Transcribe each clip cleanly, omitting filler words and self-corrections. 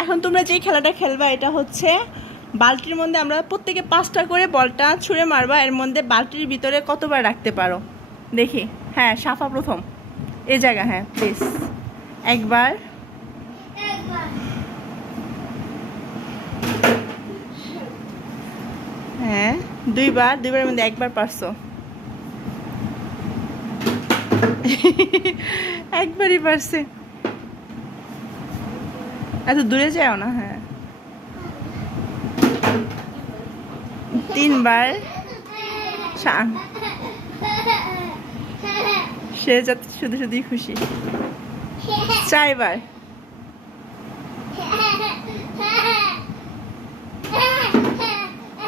এখন তোমরা যেই খেলাটা খেলবা এটা হচ্ছে বালতির মধ্যে আমরা প্রত্যেকে 5টা করে বলটা ছুঁড়ে মারবা, এর মধ্যে বালতির ভিতরে কতবার রাখতে পারো দেখি। হ্যাঁ সাফা প্রথম এই জায়গা, হ্যাঁ প্লিজ। একবার, হ্যাঁ দুইবার, দুইবারের মধ্যে একবার পারছো। একবারই পারছে, এত দূরে যাও না। হ্যাঁ 3বার, সে যাতে শুধু শুধুই খুশি। 4বার,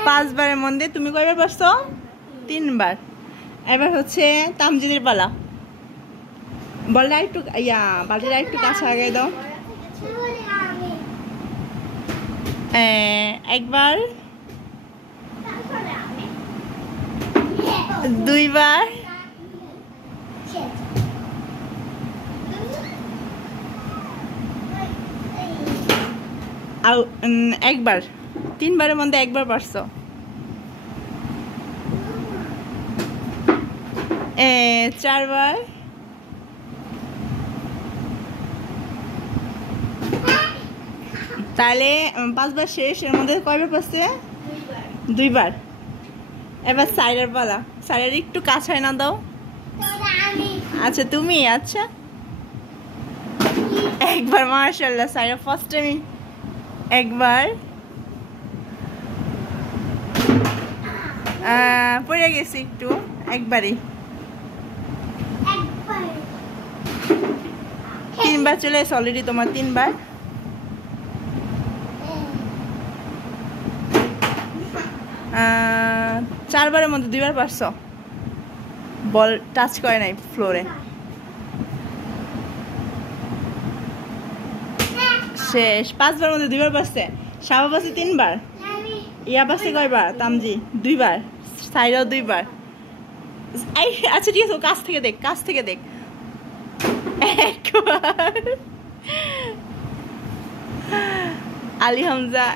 5বারের মধ্যে তুমি কয়বার পারছো? 3বার। এবার হচ্ছে তামজিদের পালা। বলটা একটু বালতিটা একটু কাছে আগে দাও। একবার, 2বার, আর 1বার। 3বারের মধ্যে 1বার পারছো। 4বার, তাহলে 5বার শেষ, এর মধ্যে কয়বার পারছে? 2বার। এবার সাইডের পালা। সাইডের একটু কাছায় না দাও। আচ্ছা তুমি, আচ্ছা একবার, মাশাআল্লাহ সাইডের ফার্স্ট টাইম। একবার, পড়ে গেছি একটু। একবারই। 3বার চলে এসে অলরেডি তোমার। 3বার, আহ 4বারের মধ্যে 2বার পারছো, বল টাচ করে নাই ফ্লোরে। শেষ। 5বারের মধ্যে 2বার পারছে। সাবা পারছে 3বার। ইয়া পারছে কয়বার? তামজি 2বার। সাইরাও 2বার। আচ্ছা ঠিক আছে, কাছ থেকে দেখ, কাছ থেকে দেখ। 1বার। আলী হামজা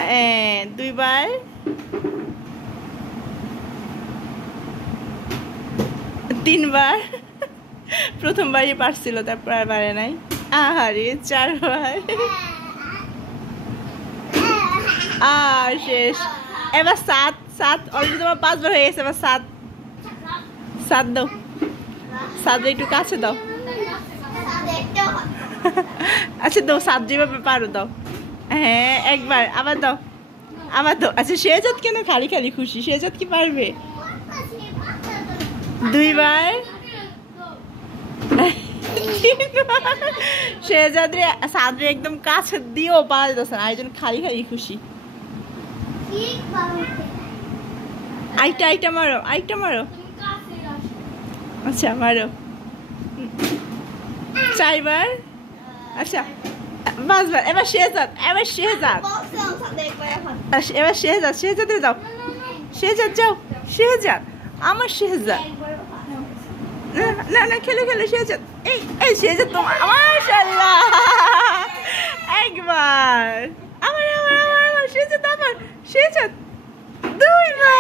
2বার। 3বার। প্রথমবারই পারছিল, তারপর আর পারে নাই। আহারে 4বার। আর শেষ। এবার 7 অলরেডি তোমার 5বার হয়ে গেছে। এবার 7 দাও। 7 একটু কাছে দাও। আচ্ছা দাও, 7 যেভাবে পারো দাও। হ্যাঁ একবার, আবার দাও, আবার দাও। আচ্ছা শেহজাদ কেন খালি খালি খুশি? শেহজাদ কি পারবে? 2বার। শেহজাদরে সাদরে একদম কাছে দিয়েও পাওয়া যাচ্ছে না, একজন খালি খালি খুশি। আইটা মারো, আইটা মারো। আচ্ছা মারো। 4বার। আচ্ছা 5বার। এবার শেহজাদ, এবার শেহজাদ, এবার শেহজাদ। শেহজাদে দাও। শেহজাদ যাও। শেহজাদ, আমার শেহজাদ। না না, খেলে খেলে শেহজাদ। এই শেহজাদ তোমার। মাশাআল্লাহ। একবার। আমার শেহজাদ, আমার শেহজাদ। 2বার।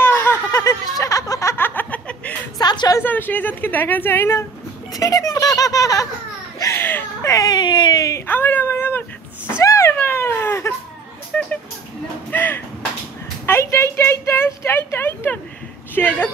7 সরে শেহজাদকে দেখা যায় না। 3বার। আমার 4বার। এইটা শেহজাদ।